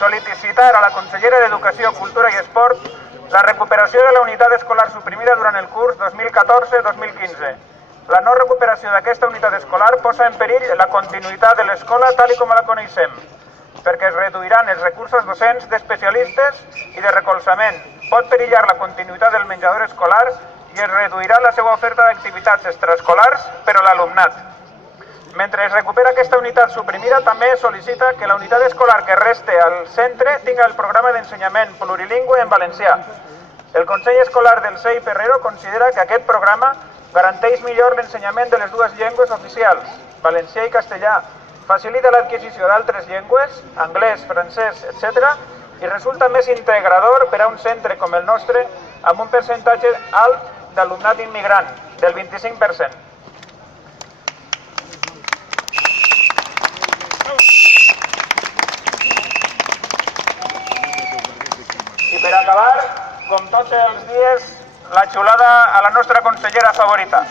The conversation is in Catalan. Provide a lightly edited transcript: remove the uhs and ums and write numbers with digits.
Sol·licitar a la consellera d'Educació, Cultura i Esport la recuperació de la unitat escolar suprimida durant el curs 2014-2015. La no recuperació d'aquesta unitat escolar posa en perill la continuïtat de l'escola tal com la coneixem, perquè es reduiran els recursos docents d'especialistes i de recolzament. Pot perillar la continuïtat del menjador escolar i es reduirà la seva oferta d'activitats extraescolars per a l'alumnat. Mentre es recupera aquesta unitat suprimida, també sol·licita que la unitat escolar que reste al centre tinga el programa d'ensenyament plurilingüe en valencià. El Consell Escolar del CEI Ferrero considera que aquest programa garanteix millor l'ensenyament de les dues llengües oficials, valencià i castellà, facilita l'adquisició d'altres llengües, anglès, francès, etc., i resulta més integrador per a un centre com el nostre amb un percentatge alt d'alumnat immigrant, del 25%. I per acabar, com tots els dies, la xulada a la nostra consellera favorita.